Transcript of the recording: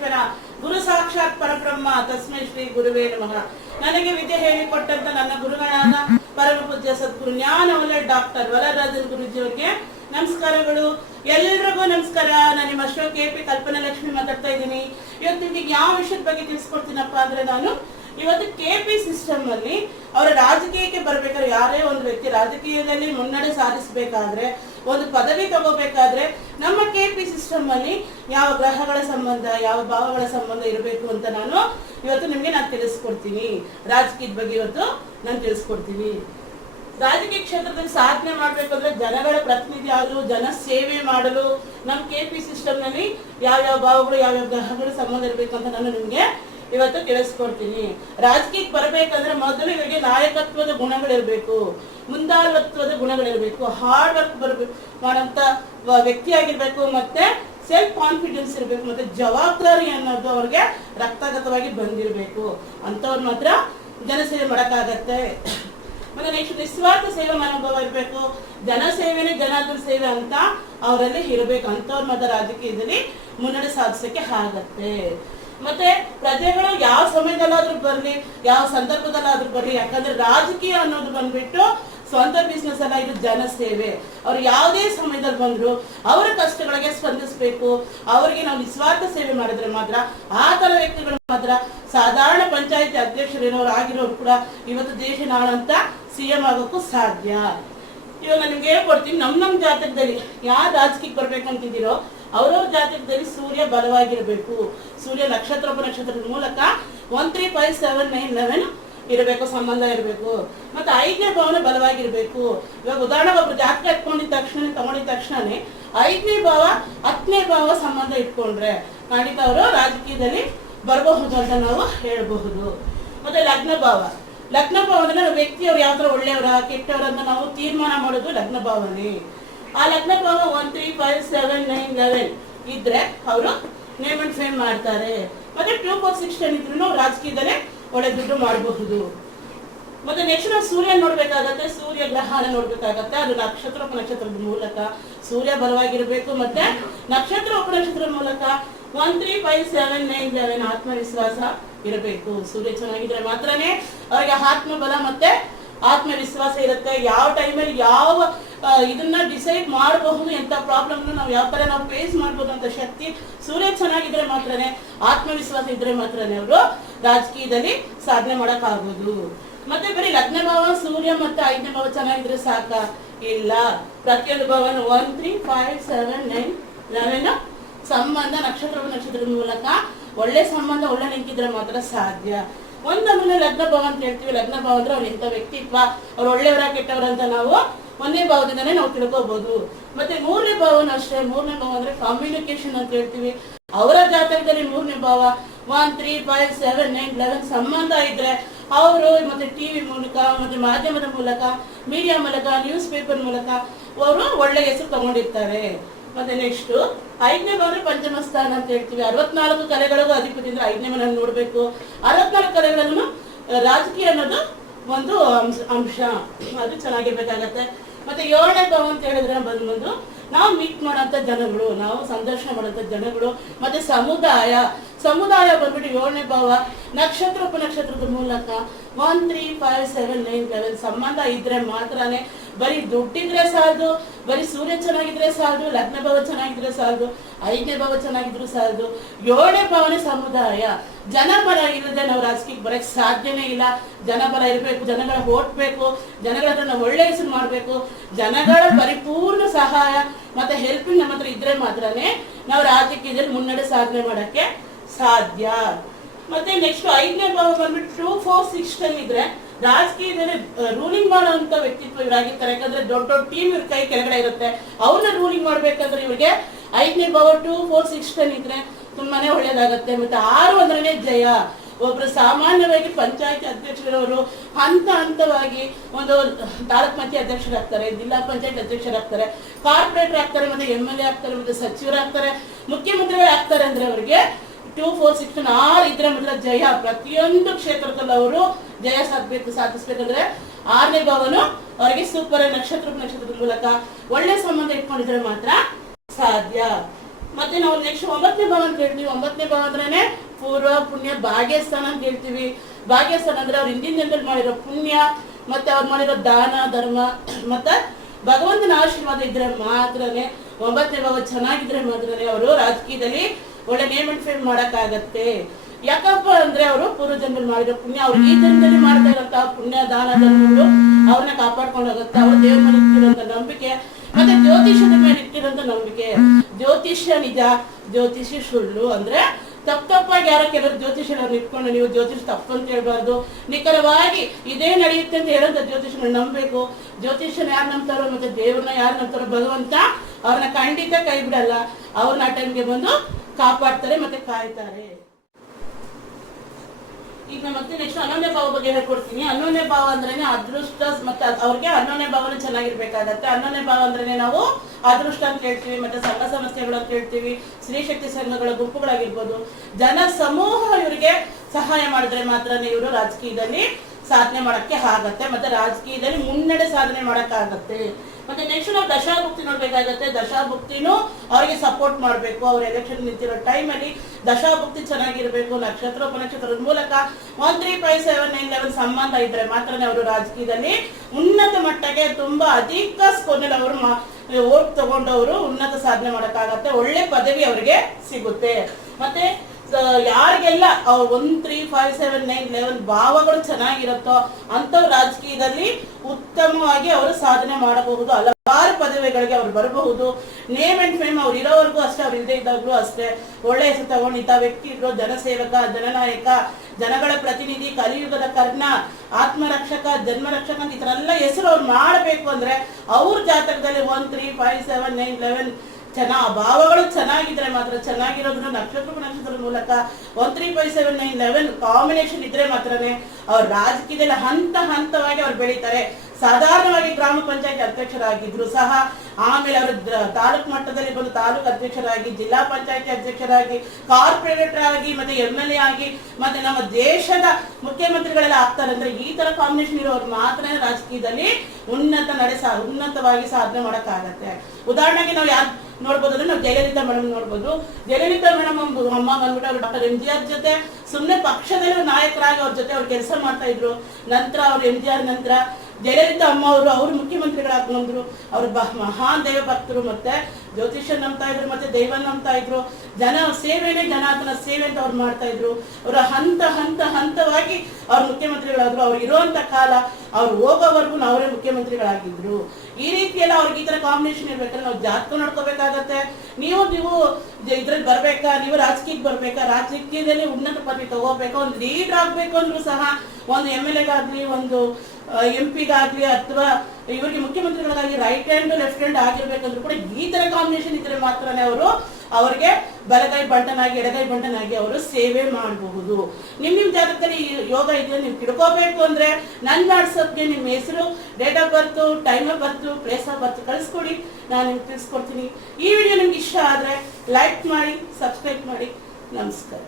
ಪರಮೇಶ್ವರ ಗುರು ಸಾಕ್ಷಾತ್ ಪರಬ್ರಹ್ಮ ತಸ್ಮೈ ಶ್ರೀ ಗುರುವೇ ನಮಃ. ನನಗೆ ವಿದ್ಯೆ ಹೇಳಿಕೊಟ್ಟಂತ ನನ್ನ ಗುರುಗಳಾದ ಪರಮ ಪೂಜ್ಯ ಸದ್ಗುರು ಜ್ಞಾನವಲ್ಲ ಡಾಕ್ಟರ್ ವಲರಾಜನ್ ಗುರುಜಿಯವರಿಗೆ ನಮಸ್ಕಾರಗಳು. ಎಲ್ರಿಗೂ ನಮಸ್ಕಾರ. ನಾನು ನಿಮ್ಮ ಅಶೋಕ್ KP ಕಲ್ಪನಾ ಲಕ್ಷ್ಮಿ ಮಾತಾಡ್ತಾ ಇದ್ದೀನಿ. ಇವತ್ತು ನಿಮಗೆ ಯಾವ ವಿಷಯದ ಬಗ್ಗೆ ತಿಳಿಸ್ಕೊಡ್ತೀನಪ್ಪ ಅಂದ್ರೆ, ನಾನು ಇವತ್ತು KP ಸಿಸ್ಟಮ್ ಅಲ್ಲಿ ಅವರ ರಾಜಕೀಯಕ್ಕೆ ಬರ್ಬೇಕಾದ್ರೆ, ಯಾರೇ ಒಂದು ವ್ಯಕ್ತಿ ರಾಜಕೀಯದಲ್ಲಿ ಮುನ್ನಡೆ ಸಾಧಿಸಬೇಕಾದ್ರೆ, ಒಂದು ಪದವಿ ತಗೋಬೇಕಾದ್ರೆ ನಮ್ಮ KP ಸಿಸ್ಟಮ್ ಅಲ್ಲಿ ಯಾವ ಗ್ರಹಗಳ ಸಂಬಂಧ, ಯಾವ ಭಾವಗಳ ಸಂಬಂಧ ಇರಬೇಕು ಅಂತ ಇವತ್ತು ನಿಮ್ಗೆ ತಿಳಿಸ್ಕೊಡ್ತೀನಿ. ರಾಜಕೀಯದ ಬಗ್ಗೆ ಇವತ್ತು ನಾನು ತಿಳಿಸ್ಕೊಡ್ತೀನಿ. ರಾಜಕೀಯ ಕ್ಷೇತ್ರದಲ್ಲಿ ಸಾಧನೆ ಮಾಡ್ಬೇಕಂದ್ರೆ ಜನಗಳ ಪ್ರತಿನಿಧಿ ಆಗಲು, ಜನ ಸೇವೆ ಮಾಡಲು ನಮ್ಮ KP ಸಿಸ್ಟಮ್ ನಲ್ಲಿ ಯಾವ್ಯಾವ ಭಾವಗಳು, ಯಾವ್ಯಾವ ಗ್ರಹಗಳ ಸಂಬಂಧ ಇರಬೇಕು ಅಂತ ನಾನು ನಿಮ್ಗೆ ಇವತ್ತು ತಿಳಿಸ್ಕೊಡ್ತೀನಿ. ರಾಜಕೀಯಕ್ಕೆ ಬರ್ಬೇಕಂದ್ರೆ ಮೊದಲು ಇವರಿಗೆ ನಾಯಕತ್ವದ ಗುಣಗಳಿರ್ಬೇಕು, ಮುಂದಾಳತ್ವದ ಗುಣಗಳಿರ್ಬೇಕು, ಹಾರ್ಡ್ ವರ್ಕ್ ಬರ್ಬೇಕು ಮಾಡೋಂಥ ವ್ಯಕ್ತಿ ಆಗಿರ್ಬೇಕು, ಮತ್ತೆ ಸೆಲ್ಫ್ ಕಾನ್ಫಿಡೆನ್ಸ್ ಇರಬೇಕು, ಮತ್ತೆ ಜವಾಬ್ದಾರಿ ಅನ್ನೋದು ಅವ್ರಿಗೆ ರಕ್ತಗತವಾಗಿ ಬಂದಿರಬೇಕು. ಅಂಥವ್ರು ಮಾತ್ರ ಜನಸೇವೆ ಮಾಡೋಕ್ಕಾಗತ್ತೆ. ಮತ್ತೆ ನೆಕ್ಸ್ಟ್ ನಿಸ್ವಾರ್ಥ ಸೇವೆ ಮನೋಭಾವ ಇರಬೇಕು. ಜನ ಸೇವೆನೇ ಜನಾರ್ದನ ಸೇವೆ ಅಂತ ಅವರಲ್ಲಿ ಇರಬೇಕು. ಅಂಥವ್ರ ಮಾತ್ರ ರಾಜಕೀಯದಲ್ಲಿ ಮುನ್ನಡೆ ಸಾಧಿಸಕ್ಕೆ ಆಗತ್ತೆ. ಮತ್ತೆ ಪ್ರಜೆಗಳು ಯಾವ ಸಮಯದಲ್ಲಾದ್ರೂ ಬರ್ಲಿ, ಯಾವ ಸಂದರ್ಭದಲ್ಲಾದ್ರೂ ಬರ್ಲಿ, ಯಾಕಂದ್ರೆ ರಾಜಕೀಯ ಅನ್ನೋದು ಬಂದ್ಬಿಟ್ಟು ಸ್ವಂತ ಬಿಸ್ನೆಸ್ ಅಲ್ಲ, ಇದು ಜನ ಸೇವೆ. ಅವ್ರು ಯಾವುದೇ ಸಮಯದಲ್ಲಿ ಬಂದ್ರು ಅವರ ಕಷ್ಟಗಳಿಗೆ ಸ್ಪಂದಿಸಬೇಕು. ಅವರಿಗೆ ನಾವು ನಿಸ್ವಾರ್ಥ ಸೇವೆ ಮಾಡಿದ್ರೆ ಮಾತ್ರ ಆ ತರ ವ್ಯಕ್ತಿಗಳು ಮಾತ್ರ ಸಾಧಾರಣ ಪಂಚಾಯತಿ ಅಧ್ಯಕ್ಷರಿರೋರು ಆಗಿರೋರು ಕೂಡ ಇವತ್ತು ದೇಶ ನಾಳಂತ CM ಆಗೋಕ್ಕೂ ಸಾಧ್ಯ. ಇವಾಗ ನಾನು ನಿಮ್ಗೆ ಹೇಳ್ಕೊಡ್ತೀನಿ, ನಮ್ಮ ಜಾತಕದಲ್ಲಿ ಯಾರು ರಾಜಕೀಯಕ್ಕೆ ಬರ್ಬೇಕಂತಿದ್ದೀರೋ ಅವ್ರವ್ರ ಜಾತಕದಲ್ಲಿ ಸೂರ್ಯ ಬಲವಾಗಿರ್ಬೇಕು. ಸೂರ್ಯ ನಕ್ಷತ್ರ ಉಪನಕ್ಷತ್ರದ ಮೂಲಕ 1 3 5 7 9 11 ಇರಬೇಕು, ಸಂಬಂಧ ಇರಬೇಕು. ಮತ್ತೆ 5ನೇ ಭಾವನ ಬಲವಾಗಿರ್ಬೇಕು. ಇವಾಗ ಉದಾಹರಣೆಗೆ ಒಬ್ರು ಜಾತಕ ತಗೊಂಡಿದ ತಕ್ಷಣನೇ 5ನೇ ಭಾವ 10ನೇ ಭಾವ ಸಂಬಂಧ ಇಟ್ಕೊಂಡ್ರೆ ಖಂಡಿತ ಅವರು ರಾಜಕೀಯದಲ್ಲಿ ಬರಬಹುದು ಅಂತ ನಾವು ಹೇಳಬಹುದು. ಮತ್ತೆ ಲಗ್ನ ಭಾವ ಅಂದ್ರೆ ವ್ಯಕ್ತಿಯವ್ರು ಯಾವ ತರ ಒಳ್ಳೆಯವರ ಕೆಟ್ಟವರ ಅಂತ ನಾವು ತೀರ್ಮಾನ ಮಾಡೋದು ಲಗ್ನ ಭಾವನೆ. ಆ ಲಗ್ನ ಭಾವ 1 3 5 7 9 11 ಇದ್ರೆ ಅವರು ನೇಮ್ ಅಂಡ್ ಫೇಮ್ ಮಾಡ್ತಾರೆ. ಮತ್ತೆ 2 4 6 10 ಇದ್ರು ರಾಜಕೀಯದಲ್ಲೇ ಒಳ್ಳೆ ದುಡ್ಡು ಮಾಡಬಹುದು. ಮತ್ತೆ ನೆಕ್ಸ್ಟ್ ನಾವು ಸೂರ್ಯ ನೋಡ್ಬೇಕಾಗತ್ತೆ, ಸೂರ್ಯ ಗ್ರಹಣ ನೋಡ್ಬೇಕಾಗತ್ತೆ. ಅದು ನಕ್ಷತ್ರ ಉಪನಕ್ಷತ್ರದ ಮೂಲಕ ಸೂರ್ಯ ಬಲವಾಗಿರ್ಬೇಕು. ಮತ್ತೆ ನಕ್ಷತ್ರ ಉಪನಕ್ಷತ್ರದ ಮೂಲಕ 1 3 5 7 9 11 ಆತ್ಮವಿಶ್ವಾಸ ಇರಬೇಕು. ಸೂರ್ಯ ಚೆನ್ನಾಗಿದ್ರೆ ಮಾತ್ರನೇ ಅವರಿಗೆ ಆತ್ಮಬಲ ಮತ್ತೆ ಆತ್ಮವಿಶ್ವಾಸ ಇರುತ್ತೆ. ಯಾವ ಟೈಮಲ್ಲಿ ಯಾವ ಇದನ್ನ ಡಿಸೈಡ್ ಮಾಡಬಹುದು, ಎಂತ ಪ್ರಾಬ್ಲಮ್ ನಾವು ಯಾವ ತರ ನಾವು ಫೇಸ್ ಮಾಡ್ಬೋದು ಅಂತ ಶಕ್ತಿ ಸೂರ್ಯ ಚೆನ್ನಾಗಿದ್ರೆ ಮಾತ್ರನೇ, ಆತ್ಮವಿಶ್ವಾಸ ಇದ್ರೆ ಮಾತ್ರನೇ ಅವರು ರಾಜಕೀಯದಲ್ಲಿ ಸಾಧನೆ ಮಾಡಕ್ ಆಗೋದು. ಮತ್ತೆ ಬರೀ ಲಗ್ನ ಭಾವ ಸೂರ್ಯ ಮತ್ತೆ 5ನೇ ಭಾವ ಚೆನ್ನಾಗಿದ್ರೆ ಸಾಕ? ಇಲ್ಲ. ಪ್ರತಿಯೊಂದು ಭಾವನ 1 3 5 7 9 11 ಸಂಬಂಧ ನಕ್ಷತ್ರದ ಮೂಲಕ ಒಳ್ಳೆ ಸಂಬಂಧ ಒಳ್ಳೆ ನಿಂತಿದ್ರೆ ಮಾತ್ರ ಸಾಧ್ಯ. ಒಂದೊಂದನೇ ಲಗ್ನ ಭಾವ ಅಂತ ಹೇಳ್ತೀವಿ. ಲಗ್ನ ಭಾವ ಅಂದ್ರೆ ಅವ್ರ ಇಂಥ ವ್ಯಕ್ತಿತ್ವ, ಅವ್ರು ಒಳ್ಳೆಯವರ ಕೆಟ್ಟವರ ಅಂತ ನಾವು 1ನೇ ಭಾವದಿಂದನೇ ನಾವು ತಿಳ್ಕೋಬಹುದು. ಮತ್ತೆ 3ನೇ ಭಾವನೂ ಅಷ್ಟೇ. 3ನೇ ಭಾವ ಅಂದ್ರೆ ಕಮ್ಯುನಿಕೇಶನ್ ಅಂತ ಹೇಳ್ತೀವಿ. ಅವರ ಜಾತಕದಲ್ಲಿ 3ನೇ ಭಾವ 1 3 5 7 9 11 ಸಂಬಂಧ ಇದ್ರೆ ಅವರು ಮತ್ತೆ ಟಿವಿ ಮೂಲಕ, ಮತ್ತೆ ಮಾಧ್ಯಮದ ಮೂಲಕ, ಮೀಡಿಯಾ ಮೂಲಕ, ನ್ಯೂಸ್ ಪೇಪರ್ ಮೂಲಕ ಅವರು ಒಳ್ಳೆ ಹೆಸರು ತಗೊಂಡಿರ್ತಾರೆ. ಮತ್ತೆ ನೆಕ್ಸ್ಟ್ 5ನೇ ಭಾವ ಪಂಚಮ ಸ್ಥಾನ ಅಂತ ಹೇಳ್ತೀವಿ. 64 ಕಲೆಗಳಿಗೂ ಅಧಿಪತಿಯಿಂದ 5ನೇ ಮನೆಯನ್ನು ನೋಡ್ಬೇಕು. 64 ಕಲೆಗಳನ್ನು ರಾಜಕೀಯ ಅನ್ನೋದು ಒಂದು ಅಂಶ, ಅದು ಚೆನ್ನಾಗಿರ್ಬೇಕಾಗತ್ತೆ. ಮತ್ತೆ 7ನೇ ಭಾವ ಅಂತ ಹೇಳಿದ್ರೆ ಬಂದು ನಾವು ಮೀಟ್ ಮಾಡೋಂಥ ಜನಗಳು, ನಾವು ಸಂದರ್ಶನ ಮಾಡೋಂಥ ಜನಗಳು, ಮತ್ತೆ ಸಮುದಾಯ ಬಂದ್ಬಿಟ್ಟು 7ನೇ ಭಾವ ನಕ್ಷತ್ರ ಉಪನಕ್ಷತ್ರದ ಮೂಲಕ 1 3 5 7 9 11 ಸಂಬಂಧ ಇದ್ರೆ ಮಾತ್ರನೇ. ಬರೀ ದುಡ್ಡಿದ್ರೆ ಸಾಲದು, ಬರೀ ಸೂರ್ಯ ಚೆನ್ನಾಗಿದ್ರೆ ಸಾಲದು, ಲಗ್ನ ಭಾವ ಚೆನ್ನಾಗಿದ್ರೆ ಸಾಲದು, 5ನೇ ಭಾವ ಚೆನ್ನಾಗಿದ್ರು ಸಾಲದು. 7ನೇ ಭಾವನೆ ಸಮುದಾಯ. ಜನಬಲ ಇಲ್ಲದೆ ನಾವು ರಾಜಕೀಯಕ್ಕೆ ಬರಕ್ ಸಾಧ್ಯನೇ ಇಲ್ಲ. ಜನಬಲ ಇರಬೇಕು, ಜನಗಳ ಓಟ್ ಬೇಕು, ಜನಗಳ ಹತ್ರ ನಾವು ಒಳ್ಳೆ ಹೆಸರು ಮಾಡಬೇಕು. ಜನಗಳ ಪರಿಪೂರ್ಣ ಸಹಾಯ ಮತ್ತೆ ಹೆಲ್ಪಿಂಗ್ ನಮ್ಮ ಹತ್ರ ಇದ್ರೆ ಮಾತ್ರನೇ ನಾವು ರಾಜಕೀಯದಲ್ಲಿ ಮುನ್ನಡೆ ಸಾಧನೆ ಮಾಡಕ್ಕೆ ಸಾಧ್ಯ. ಮತ್ತೆ ನೆಕ್ಸ್ಟ್ 5ನೇ ಭಾವ ಬಂದ್ಬಿಟ್ಟು 2 4 6 10 ಇದ್ರೆ ರಾಜಕೀಯದಲ್ಲಿ ರೂಲಿಂಗ್ ಮಾಡುವಂತ ವ್ಯಕ್ತಿತ್ವ ಇವರಾಗಿರ್ತಾರೆ. ಯಾಕಂದ್ರೆ ದೊಡ್ಡ ದೊಡ್ಡ ಟೀಮ್ ಇವ್ರ ಕೈ ಕೆಳಗಡೆ ಇರುತ್ತೆ. ಅವ್ರನ್ನ ರೂಲಿಂಗ್ ಮಾಡ್ಬೇಕಂದ್ರೆ ಇವರಿಗೆ 5ನೇ ಭಾವ 2 4 6 10 ಇದ್ರೆ ತುಂಬಾನೇ ಒಳ್ಳೇದಾಗತ್ತೆ. ಮತ್ತೆ 6 ಅಂದ್ರೇನೆ ಜಯ. ಒಬ್ರು ಸಾಮಾನ್ಯವಾಗಿ ಪಂಚಾಯತಿ ಅಧ್ಯಕ್ಷರವರು ಹಂತವಾಗಿ ಒಂದು ತಾಲೂಕ್ ಪಂಚಾಯತ್ ಅಧ್ಯಕ್ಷರಾಗ್ತಾರೆ, ಜಿಲ್ಲಾ ಪಂಚಾಯತ್ ಅಧ್ಯಕ್ಷರಾಗ್ತಾರೆ, ಕಾರ್ಪೊರೇಟರ್ ಆಗ್ತಾರೆ, ಮತ್ತೆ MLA ಆಗ್ತಾರೆ, ಮತ್ತೆ ಸಚಿವರಾಗ್ತಾರೆ, ಮುಖ್ಯಮಂತ್ರಿಗಳು ಆಗ್ತಾರೆ. ಅಂದ್ರೆ ಅವರಿಗೆ 2 4 6 6 ಇದ್ರೆ ಮಾತ್ರ ಜಯ. ಪ್ರತಿಯೊಂದು ಕ್ಷೇತ್ರದಲ್ಲೂ ಅವರು ಜಯ ಸಾಧಿಸ್ಬೇಕಂದ್ರೆ 6ನೇ ಭಾವನು ಅವರಿಗೆ ಸೂಪರ್ ನಕ್ಷತ್ರದ ಮೂಲಕ ಒಳ್ಳೆ ಸಂಬಂಧ ಇಟ್ಕೊಂಡಿದ್ರೆ ಮಾತ್ರ ಸಾಧ್ಯ. ಮತ್ತೆ ನಾವು ನೆಕ್ಸ್ಟ್ 9ನೇ ಭಾವ ಅಂತ ಹೇಳ್ತೀವಿ. 9ನೇ ಭಾವ ಅಂದ್ರೇನೆ ಪೂರ್ವ ಪುಣ್ಯ ಭಾಗ್ಯಸ್ಥಾನ ಅಂತ ಹೇಳ್ತೀವಿ. ಭಾಗ್ಯಸ್ಥಾನ ಅಂದ್ರೆ ಅವ್ರ ಹಿಂದಿನ ಜನರಲ್ಲಿ ಮಾಡಿರೋ ಪುಣ್ಯ, ಮತ್ತೆ ಅವ್ರು ಮಾಡಿರೋ ದಾನ ಧರ್ಮ, ಮತ್ತೆ ಭಗವಂತನ ಆಶೀರ್ವಾದ ಇದ್ರೆ ಮಾತ್ರನೇ, 9ನೇ ಭಾವ ಚೆನ್ನಾಗಿದ್ರೆ ಮಾತ್ರನೇ ಅವರು ರಾಜಕೀಯದಲ್ಲಿ ಒಳ್ಳೆ ನೇಮ್ ಅಂಡ್ ಫೇಮ್ ಮಾಡಕ್ಕಾಗತ್ತೆ. ಯಾಕಪ್ಪ ಅಂದ್ರೆ ಅವರು ಪೂರ್ವ ಜನ್ಮದಲ್ಲಿ ಮಾಡಿರೋ ಪುಣ್ಯ, ಅವ್ರು ಈ ಜನ್ಮದಲ್ಲಿ ಮಾಡ್ತಾ ಇರೋಂತಹ ಪುಣ್ಯ ದಾನ ಧರ್ಮಗಳು ಅವ್ರನ್ನ ಕಾಪಾಡ್ಕೊಂಡು ಹೋಗುತ್ತೆ. ಅವ್ರ ದೇವ್ರ ಮೇಲೆ ಇಟ್ಟಿರೋಂಥ ನಂಬಿಕೆ, ಮತ್ತೆ ಜ್ಯೋತಿಷ್ಯದ ಮೇಲೆ ಇಟ್ಟಿರೋಂಥ ನಂಬಿಕೆ. ಜ್ಯೋತಿಷ್ಯ ನಿಜ, ಜ್ಯೋತಿಷ್ಯ ಸುಳ್ಳು ಅಂದ್ರೆ ತಪ್ಪಾಗಿ ಯಾರೋ ಕೆಲವರು ಜ್ಯೋತಿಷ್ಯರನ್ನು ಇಟ್ಕೊಂಡು ನೀವು ಜ್ಯೋತಿಷ್ ತಪ್ಪು ಅಂತ ಹೇಳ್ಬಾರ್ದು. ನಿಖರವಾಗಿ ಇದೇ ನಡೆಯುತ್ತೆ ಅಂತ ಹೇಳೋಂಥ ಜ್ಯೋತಿಷ್ಯಗಳನ್ನ ನಂಬಬೇಕು. ಜ್ಯೋತಿಷ್ಯನ ಯಾರು ನಂಬ್ತಾರೋ ಮತ್ತೆ ದೇವ್ರನ್ನ ಯಾರು ನಂಬ್ತಾರೋ ಭಗವಂತ ಅವ್ರನ್ನ ಖಂಡಿತ ಕೈ ಬಿಡಲ್ಲ. ಅವ್ರನ್ನ ಆ ಟೈಮ್ಗೆ ಬಂದು ಕಾಪಾಡ್ತಾರೆ ಮತ್ತೆ ಕಾಯ್ತಾರೆ. ಈಗ ಮತ್ತೆ ನೆಕ್ಸ್ಟ್ 11ನೇ ಭಾವ ಬಗ್ಗೆ ಹೇಳ್ಕೊಡ್ತೀನಿ. 11ನೇ ಭಾವ ಅಂದ್ರೇನೆ ಅದೃಷ್ಟ, ಮತ್ತೆ ಅವ್ರಿಗೆ 11ನೇ ಭಾವನ ಚೆನ್ನಾಗಿರ್ಬೇಕಾಗತ್ತೆ. 11ನೇ ಭಾವ ಅಂದ್ರೇನೆ ನಾವು ಅದೃಷ್ಟ ಅಂತ ಹೇಳ್ತೀವಿ, ಮತ್ತೆ ಸಂಘ ಸಂಸ್ಥೆಗಳು ಅಂತ ಹೇಳ್ತೀವಿ, ಸ್ತ್ರೀ ಶಕ್ತಿ ಸಂಘಗಳ ಗುಂಪುಗಳಾಗಿರ್ಬೋದು. ಜನ ಸಮೂಹ ಇವರಿಗೆ ಸಹಾಯ ಮಾಡಿದ್ರೆ ಮಾತ್ರನೇ ಇವರು ರಾಜಕೀಯದಲ್ಲಿ ಸಾಧನೆ ಮಾಡಕ್ಕೆ ಆಗತ್ತೆ, ಮತ್ತೆ ರಾಜಕೀಯದಲ್ಲಿ ಮುನ್ನಡೆ ಸಾಧನೆ ಮಾಡಕ್ಕಾಗತ್ತೆ. ಮತ್ತೆ ನೆಕ್ಸ್ಟ್ ನಾವು ದಶಾಭುಕ್ತಿ ನೋಡ್ಬೇಕಾಗತ್ತೆ. ದಶಾಭುಕ್ತಿನೂ ಅವರಿಗೆ ಸಪೋರ್ಟ್ ಮಾಡಬೇಕು. ಅವ್ರ ಎಲೆಕ್ಷನ್ ನಿಂತಿರೋ ಟೈಮಲ್ಲಿ ದಶಾಭುಕ್ತಿ ಚೆನ್ನಾಗಿರ್ಬೇಕು. ನಕ್ಷತ್ರ ಉಪನಕ್ಷತ್ರದ ಮೂಲಕ 1 3 5 7 9 11 ಸಂಬಂಧ ಇದ್ರೆ ಮಾತ್ರನೇ ಅವರು ರಾಜಕೀಯದಲ್ಲಿ ಉನ್ನತ ಮಟ್ಟಕ್ಕೆ ತುಂಬಾ ಅಧಿಕ ಸ್ಕೋರ್ನಲ್ಲಿ ಅವರು ಓಟ್ ತಗೊಂಡವರು ಉನ್ನತ ಸಾಧನೆ ಮಾಡಕ್ಕಾಗತ್ತೆ. ಒಳ್ಳೆ ಪದವಿ ಅವರಿಗೆ ಸಿಗುತ್ತೆ. ಮತ್ತೆ ಯಾರಿಗೆಲ್ಲ 1 3 5 7 9 11 ಭಾವಗಳು ಚೆನ್ನಾಗಿರುತ್ತೋ ಅಂತವ್ರು ರಾಜಕೀಯದಲ್ಲಿ ಉತ್ತಮವಾಗಿ ಅವರು ಸಾಧನೆ ಮಾಡಬಹುದು. ಹಲವಾರು ಪದವಿಗಳಿಗೆ ಅವ್ರು ಬರಬಹುದು. ನೇಮ್ ಅಂಡ್ ಫೇಮ್ ಅವ್ರು ಇರೋವರೆಗೂ ಅಷ್ಟೇ, ಅವ್ರು ಇಲ್ಲದೆ ಇದ್ದಾಗಲೂ ಅಷ್ಟೇ ಒಳ್ಳೆ ಹೆಸರು ತಗೊಂಡಿದ್ದ ವ್ಯಕ್ತಿಗಳು, ಜನಸೇವಕ, ಜನನಾಯಕ, ಜನಗಳ ಪ್ರತಿನಿಧಿ, ಕಲಿಯುಗದ ಕರ್ಣ, ಆತ್ಮರಕ್ಷಕ, ಜನ್ಮರಕ್ಷಕ ಅಂತ ಈ ತರ ಎಲ್ಲ ಹೆಸರು ಅವ್ರು ಮಾಡಬೇಕು ಅಂದ್ರೆ ಅವ್ರ ಜಾತಕದಲ್ಲಿ 1 3 5 7 9 11 ಭಾವಗಳು ಚೆನ್ನಾಗಿದ್ರೆ ಮಾತ್ರ, ಚೆನ್ನಾಗಿರೋದನ್ನ ನಕ್ಷತ್ರದ ಮೂಲಕ 1 3 5 7 9 11 ಕಾಂಬಿನೇಷನ್ ಇದ್ರೆ ಮಾತ್ರನೇ ಅವ್ರ ರಾಜಕೀಯದಲ್ಲಿ ಹಂತ ಹಂತವಾಗಿ ಅವ್ರು ಬೆಳೀತಾರೆ. ಸಾಧಾರಣವಾಗಿ ಗ್ರಾಮ ಪಂಚಾಯತ್ ಅಧ್ಯಕ್ಷರಾಗಿದ್ರು ಸಹ, ಆಮೇಲೆ ಅವರು ತಾಲೂಕು ಮಟ್ಟದಲ್ಲಿ ಬಂದು ತಾಲೂಕು ಅಧ್ಯಕ್ಷರಾಗಿ, ಜಿಲ್ಲಾ ಪಂಚಾಯತಿ ಅಧ್ಯಕ್ಷರಾಗಿ, ಕಾರ್ಪೊರೇಟರ್ ಆಗಿ, ಮತ್ತೆ MLA ಆಗಿ, ಮತ್ತೆ ನಮ್ಮ ದೇಶದ ಮುಖ್ಯಮಂತ್ರಿಗಳೆಲ್ಲ ಆಗ್ತಾರೆ. ಅಂದ್ರೆ ಈ ತರ ಕಾಂಬಿನೇಷನ್ ಇರೋರು ಮಾತ್ರ ರಾಜಕೀಯದಲ್ಲಿ ಉನ್ನತವಾಗಿ ಸಾಧನೆ ಮಾಡಕ್ಕಾಗತ್ತೆ. ಉದಾಹರಣೆಗೆ ನಾವು ಯಾರು ನೋಡ್ಬೋದು ಅಂದ್ರೆ ನಾವು ಜಯಲಲಿತಾ ಮೇಡಮ್ ನೋಡ್ಬೋದು. ಜಯಲಲಿತಾ ಮೇಡಮ್ ಅಮ್ಮ ಬಂದ್ಬಿಟ್ಟು ಅವರು ಡಾಕ್ಟರ್ MGR ಜೊತೆ ಸುಮ್ಮನೆ ಪಕ್ಷದಲ್ಲಿ ನಾಯಕರಾಗಿ ಅವ್ರ ಜೊತೆ ಅವ್ರು ಕೆಲಸ ಮಾಡ್ತಾ ಇದ್ರು. ನಂತರ ಅವ್ರು MGR ನಂತರ ಜಯಲಲಿತಾ ಅಮ್ಮ ಅವರು ಮುಖ್ಯಮಂತ್ರಿಗಳಾಗಿ ಬಂದ್ರು. ಅವರು ಮಹಾನ್ ದೇವ ಭಕ್ತರು, ಮತ್ತೆ ಜ್ಯೋತಿಷ್ಯ ನಂಬ್ತಾ ಇದ್ರು, ಮತ್ತೆ ದೈವ ನಂಬ್ತಾ ಇದ್ರು. ಜನ ಸೇವೆನೇ ಜನಾರ್ದನ ಸೇವೆ ಅಂತ ಅವ್ರು ಮಾಡ್ತಾ ಇದ್ರು. ಅವರ ಹಂತವಾಗಿ ಅವ್ರು ಮುಖ್ಯಮಂತ್ರಿಗಳಾದ್ರು. ಅವ್ರು ಇರುವಂತ ಕಾಲ, ಅವ್ರು ಹೋಗೋವರೆಗೂ ಅವರೇ ಮುಖ್ಯಮಂತ್ರಿಗಳಾಗಿದ್ರು. ಈ ರೀತಿಯೆಲ್ಲ ಅವ್ರಿಗೆ ಈ ತರ ಕಾಂಬಿನೇಷನ್ ಇರ್ಬೇಕಾದ್ರೆ ನಾವು ಜಾತಕ ನೋಡ್ಕೋಬೇಕಾಗತ್ತೆ. ನೀವು ಇದ್ರಲ್ಲಿ ಬರ್ಬೇಕಾ, ನೀವು ರಾಜಕೀಯಕ್ಕೆ ಬರ್ಬೇಕಾ, ರಾಜಕೀಯದಲ್ಲಿ ಉನ್ನತ ಪದವಿ ತಗೋಬೇಕಾ, ಒಂದು ಲೀಡರ್ ಆಗ್ಬೇಕು ಅಂದ್ರೂ ಸಹ, ಒಂದು MLA ಗಾಗ್ಲಿ, ಒಂದು MP ಗಾಗ್ಲಿ, ಅಥವಾ ಇವರಿಗೆ ಮುಖ್ಯಮಂತ್ರಿಗಳಿಗಾಗಿ ರೈಟ್ ಹ್ಯಾಂಡ್ ಲೆಫ್ಟ್ ಹ್ಯಾಂಡ್ ಆಗಿರ್ಬೇಕಂದ್ರೂ ಕೂಡ ಈ ತರ ಕಾಂಬಿನೇಷನ್ ಇದ್ರೆ ಮಾತ್ರನೇ ಅವರಿಗೆ ಬಲಗೈ ಬಂಟನಾಗಿ ಎಡಗೈ ಬಂಟನಾಗಿ ಅವರು ಸೇವೆ ಮಾಡಬಹುದು. ನಿಮ್ ಜಾತಕದಲ್ಲಿ ಯೋಗ ಇದೆಯಾ ನೀವು ತಿಳ್ಕೋಬೇಕು ಅಂದ್ರೆ ನನ್ನ ವಾಟ್ಸಪ್ಗೆ ನಿಮ್ಮ ಹೆಸರು, date of birth, time of birth, place of birth ಕಳಿಸ್ಕೊಡಿ, ನಾನು ನಿಮ್ಗೆ ತಿಳಿಸ್ಕೊಡ್ತೀನಿ. ಈ ವಿಡಿಯೋ ನಿಮ್ಗೆ ಇಷ್ಟ ಆದ್ರೆ ಲೈಕ್ ಮಾಡಿ, ಸಬ್ಸ್ಕ್ರೈಬ್ ಮಾಡಿ. ನಮಸ್ಕಾರ.